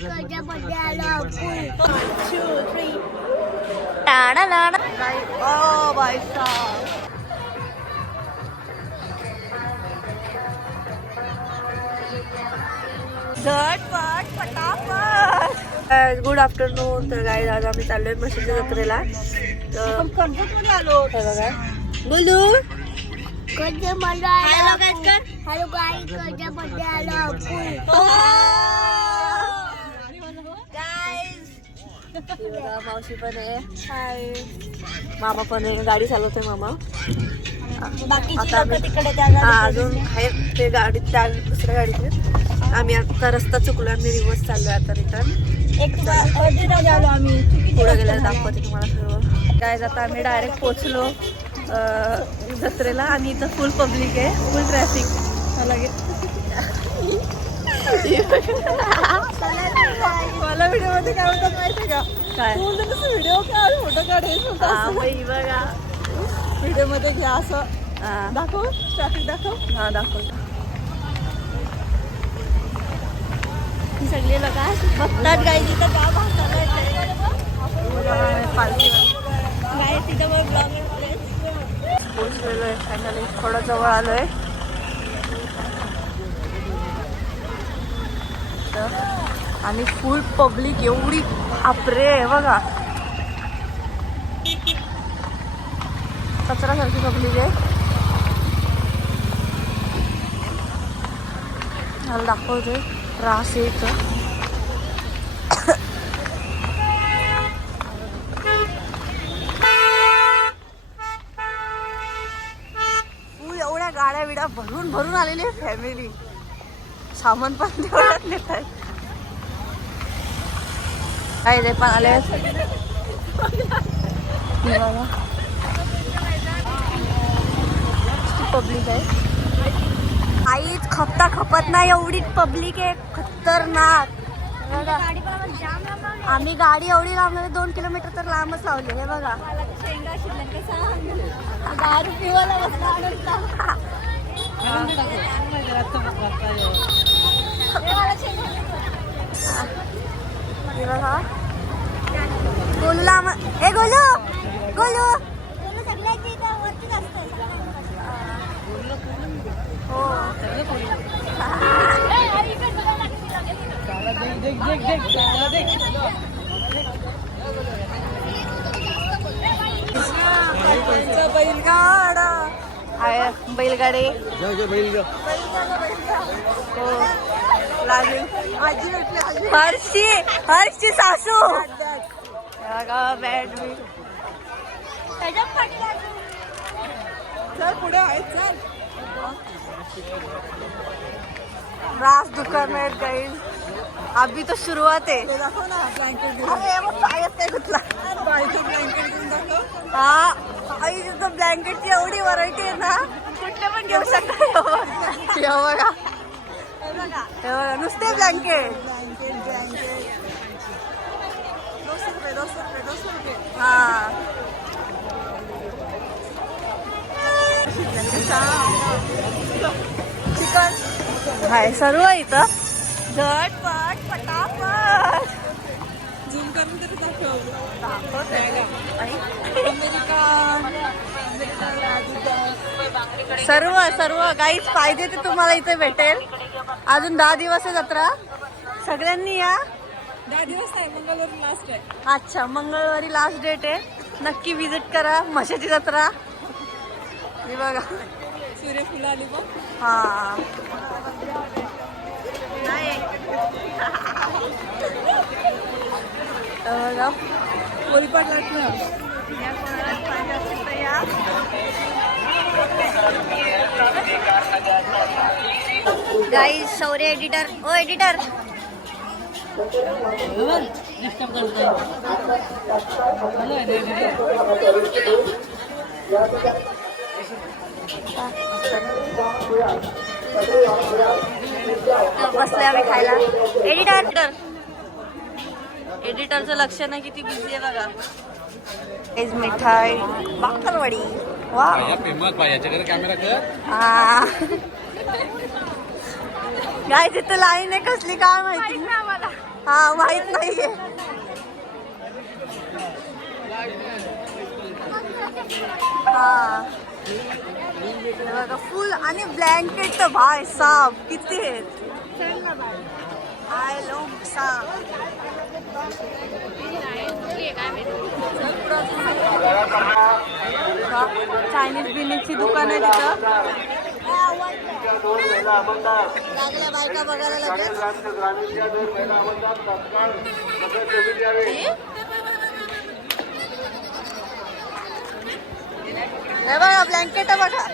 इकडच्या मध्ये आलो आपण. 1 2 3 टाडा लाडा. ओ भाई साहब. झटपट पटापट. Good afternoon. तर गाईज आज आम्ही चाललोय म्हशीच्या जत्रेला. तर कर्जतमध्ये आलो. बघा बोलू हॅलो गाई इकडच्या मध्ये आलो आपण. मावशी पण आहे. हाय. मामा पण आहे. गाडी चालवतोय मामा. आता अजून आहे ते गाडीत, त्या दुसऱ्या गाडीत. आम्ही आता रस्ता चुकलो. आम्ही रिवर्स चाललोय आता रिटर्न. पुढे गेल्यावर दाखवते तुम्हाला सर्व. काय आता आम्ही डायरेक्ट पोहोचलो जत्रेला आणि इथं फुल पब्लिक आहे, फुल ट्रॅफिक. मला व्हिडिओ मध्ये काय होतं माहिती का? काय व्हिडिओ काढ, फोटो काढ. बघा व्हिडिओ मध्ये घ्या असं. दाखव ट्रॅफिक दाखव. हा दाखव. सगळे लोक बघतात गाई तिथं का पालखी गाय तिथं मग ब्लॉगर पोचलेलो आहे. फायनली थोडं जवळ आलोय. आणि फुल पब्लिक एवढी आपरे बघा. कचरासारखी पब्लिक आहे. मला दाखवते त्रास येत. एवढ्या गाड्या बिड्या भरून भरून आलेली आहे. फॅमिली सामान पण तेवढ्यात नेत आहे. काय ते पण आले पब्लिक आहे. काहीच खपता खपत नाही एवढी पब्लिक आहे. खतरनाक. आम्ही गाडी एवढी लांब 2 किलोमीटर तर लांबच लावली. हे बघा दारू पिवायला गोलूला हे गोलू गोलू हो. बैलगाडा आहे. बैलगाडी हर्षची सासू बॅट मी पुढे आहे. चल रास दुकान आहेत गाईज. अभी तो शुरुआत आहे. हा ब्लँकेटची एवढी व्हरायटी आहे ना, कुठले पण घेऊ शकता. बघा नुसते ब्लँकेट. हा चिकन हाय सर्व इथं. झटपट पटापट. झूम करून तरी सर्व सर्व गाईच पाहिजे ते तुम्हाला इथे भेटेल. अजून 10 दिवस आहे जत्रा. सगळ्यांनी या. 10 दिवस आहे. मंगळवारी लास्ट आहे. अच्छा मंगळवारी लास्ट डेट आहे. नक्की विजिट करा म्हशीची जत्रा. हे बघा सूर्यफुल आली बघ. हा बघा पोलपाट लागलं. गाईस शौर्य एडिटर. ओ एडिटर बसले आम्ही खायला. एडिटर एडिटरचं लक्ष नाही किती बिझी आहे बघा. मिठाई बाकरवडी. वा हा गाय तिथं लाईन आहे कसली काय माहिती. हा माहित नाहीये. हा बघा फुल आणि ब्लँकेट तर भाई साब किती आहेत. आय लोक साब चायनीज बिनीजची दुकान आहे तिथं. लागल्या बायका बघायला लगेच. हे बघा ब्लँकेट बघा.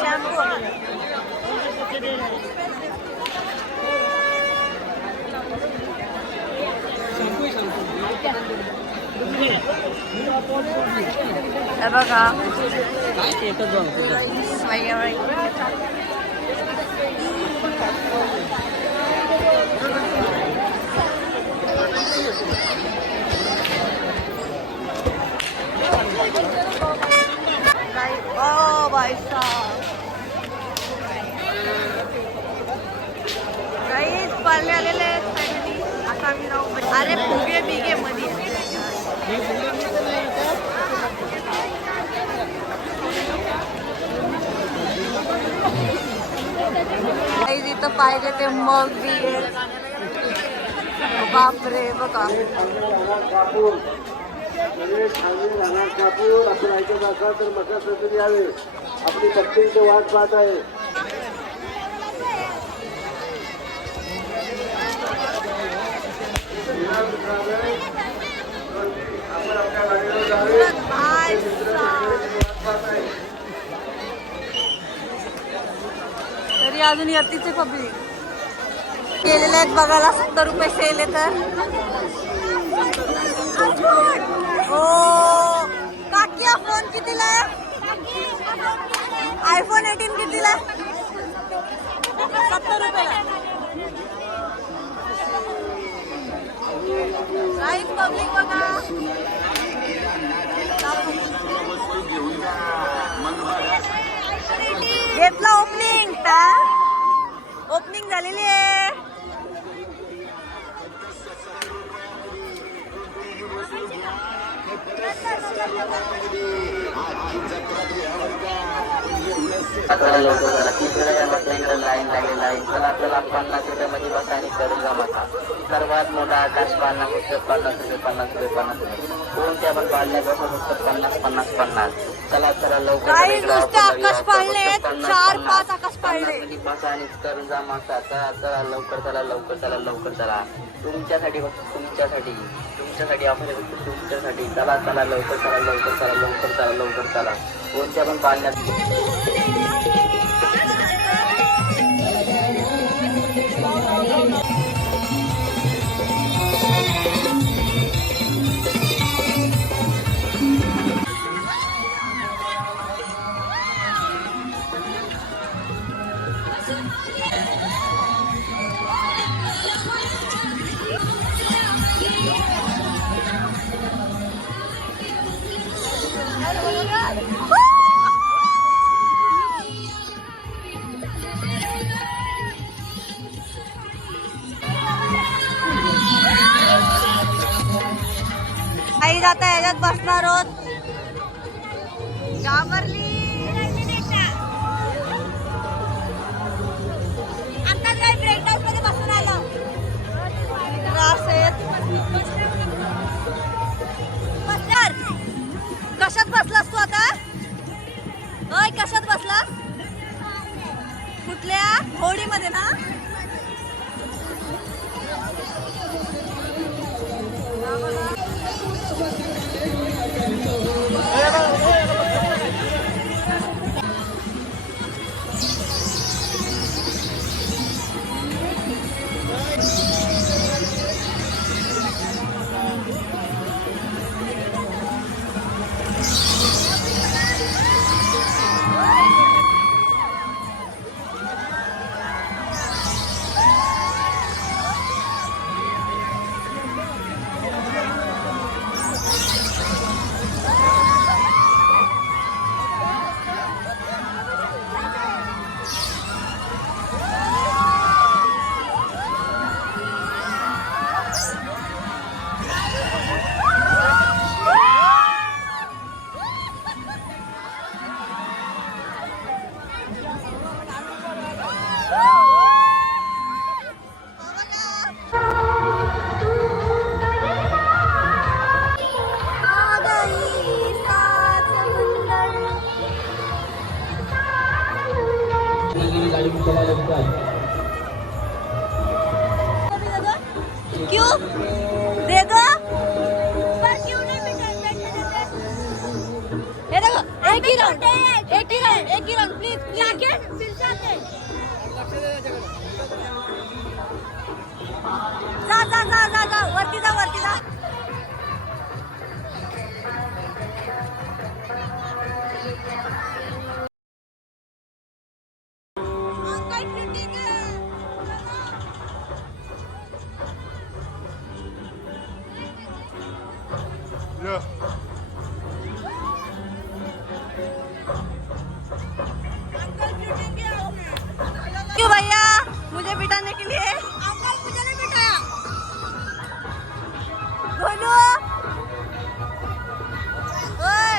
शॅम्पू हे बघा. ओ भाई साहब काहीच पाळले आलेले आहेत. आता आम्ही राहू. अरे फुगे बिगे मध्ये इथं पाहिजे ते मग बिगे. बापरे बघा. आपली पत्नीची वाट पाहत आहे. तरी अजून यतीचे पब्लिक गेलेले आहेत बघायला. 70 रुपये सेल आहे तर. हो काकी हा फोन कितीला आहे? आयफोन 18 कितीला? 70 रुपयाला. राईट पब्लिक बघा. घेतला ओपनिंग. ओपनिंग झालेली आहे. लाईन लागलेला आहे. चला आपल्याला 50 रुपयामध्ये बसा आणि करून जा मसा. सर्वात मोठा आकाश पाळणा फक्त 50 रुपये 50 रुपये 50 रुपये. कोणत्या पण पाळण्या बसा फक्त 50 50 50. चला चला लवकर आकाश पाळणे 4-5 आकाश पाळणे बसा आणि करून जा मसा. चला चला लवकर चला लवकर चला लवकर चला. तुमच्यासाठी फक्त तुमच्यासाठी ऑफर आहे फक्त तुमच्यासाठी. चला चला लवकर चला लवकर चला लवकर चला लवकर चला. कोणत्या पण पाळण्यात आई जाता ह्याच्यात बसणार आहोत. घाबरली. आता काय ब्रेक डाऊन मध्ये बसून आलो. त्रास आहेत. कशात बसलास तू आता? होय कशात बसलास? कुठल्या होडीमध्ये ना? क्यों दे दो पर क्यों नहीं मिठाई हे देखो एक ही राउंड प्लीज जाके फिर जाते जा वरती जा क्यों भैया मुझे बिठाने के लिए अंकल मुझे नहीं बिठाया बोलो ओए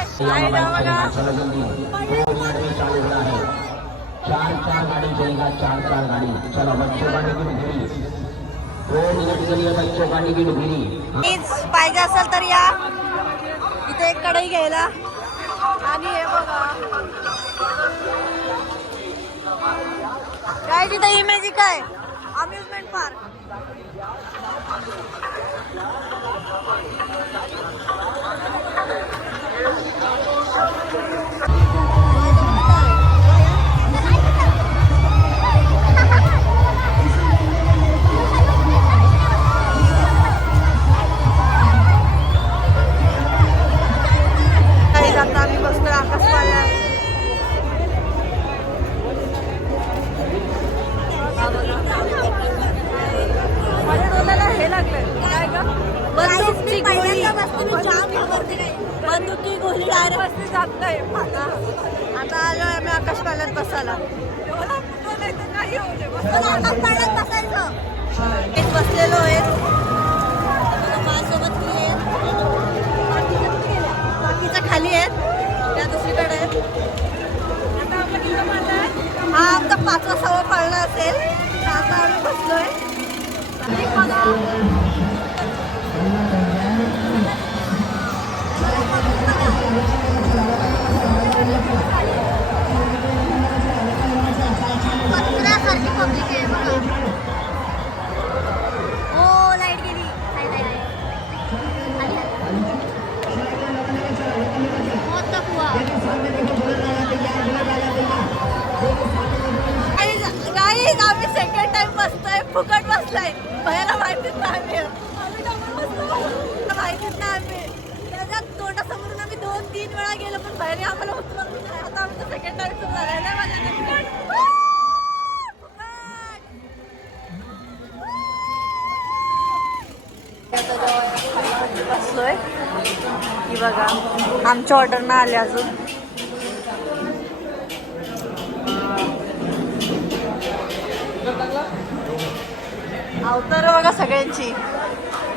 चार गाड़ी चलेगा, चार गाड़ी। चलो बच्चों का टिकट गिरी, 2 मिनट के लिए बच्चों का टिकट गिरी। प्लीज पाहिजे असेल तर या इथे एक कढई घ्यायला आणि हे बघा काय तिथे इमेजिक आहे अम्युजमेंट पार्क आता आम्ही बसतोय आकाश पाळण्यात माझ्या डोळ्याला हे लागलंय काय का बंदूकची गोळी बंदूकची गोळी डायरेक्ट बसली जात नाही आता आलोय आम्ही आकाश पाळण्यात बसायला आकाश पाळण्यात बसायचं एक बसलेलो आहे माझ्यासोबत बाकीच्या खाली आहेत त्या दुसरीकडे आहेत हा आमचा 5वा 6वा पाळणा असेल आता आम्ही बसलोय पत्रासारखी पब्लिक आहे बघा हो लाईट गेली गाईज आम्ही सेकंड टाइम बसतोय फुकट बसलाय भयाला माहितीच नाही माहितीच नाही आम्ही त्याच्यात तोंडासमोरून आम्ही 2-3 वेळा गेलो पण बाहेर आम्हाला उतरवलं नाही आता आमचं सेकंड टाइम सुरू झालेलं माझ्या बसलोय की बघा आमच्या ऑर्डर ना आले अजून अवतार बघा सगळ्यांची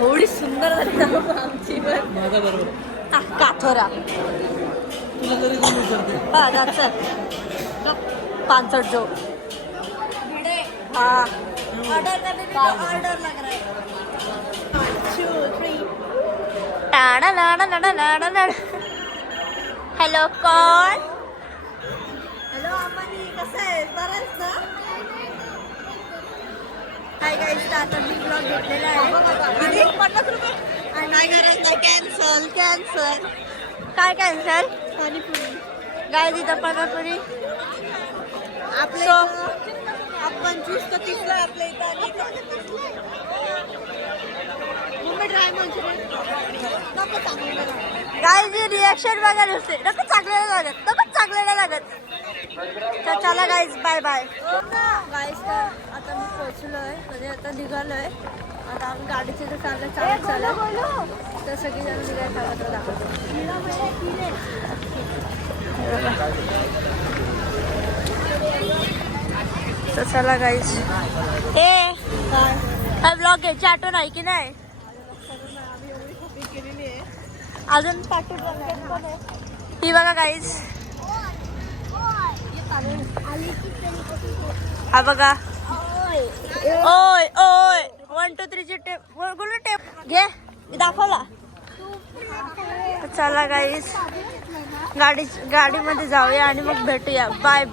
एवढी सुंदर झाली आमची काथोरा पानसठ जो हा ऑर्डर लग रहा है हॅलो कोण हॅलो अमानी कसं आहे बरंच ना काय गाईस आता मी ब्लॉग घेतलेला आहे 50 रुपये काय करायचं कॅन्सल काय कॅन्सल पाणीपुरी गाय तिथं पाणीपुरी आपल्या आपण 25 का 30 ला आपल्या इथं ड्राय मंचुरियन गाय जी रिएक्शन वगैरे असते नको चांगलेला लागत तर चला गाईज बाय गाईज तर आता मी पोहोचलोय म्हणजे आता निघालोय आता आम्ही गाडीचे तर चालत तर सगळीजण निघायला तर चला गाईज काय ब्लॉग घ्यायची आठवण आहे की नाही अजून पाठवून ही बघा गाईज हा बघा ओय 1 2 3 ची टेप घे दाखवला चला गाईज गाडीमध्ये जाऊया आणि मग भेटूया बाय